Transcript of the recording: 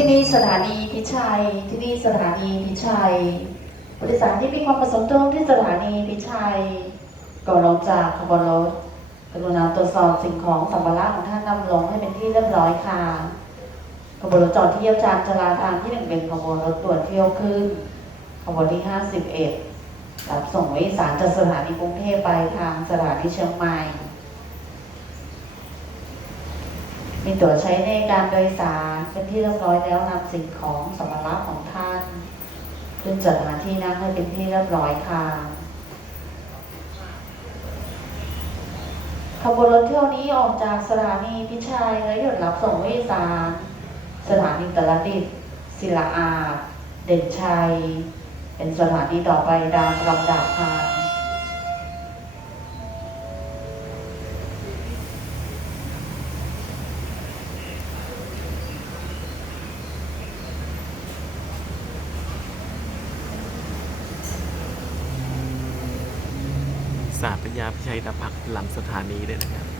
ที่นี่สถานีพิชัย ที่นี่สถานีพิชัยผู้โดยสารที่มีความประสงค์จะลงที่สถานีพิชัยก่อนลงจากขบวนรถกรุณาตรวจสอบสิ่งของสัมภาระของท่านนำลงให้เป็นที่เรียบร้อยค่ะขบวนรถจอดที่เยียบจานจราทางที่หนึ่งเป็นขบวนรถด่วนเที่ยวขึ้น ขบวนที่ห้าสิบเอ็ดรับส่งวิสารจากสถานีกรุงเทพไปทางสถานีเชียงใหม่ มีตั๋วใช้ในการโดยสารเป็นที่เรียบร้อยแล้วนำสิ่งของสมภาระของท่าน ขึ้นจัดหาที่นั่งให้เป็นที่เรียบร้อยค่ะขบวนรถเที่ยวนี้ออกจากสถานีพิชัยและหยุดรับส่งผู้โดยสาร สถานีตะลดิษฐ์ศิลาอาจเด่นชัย เป็นสถานีต่อไปตามลำดับค่ะ สาพญาพิชัยตพักหลังสถานีเลยนะครับ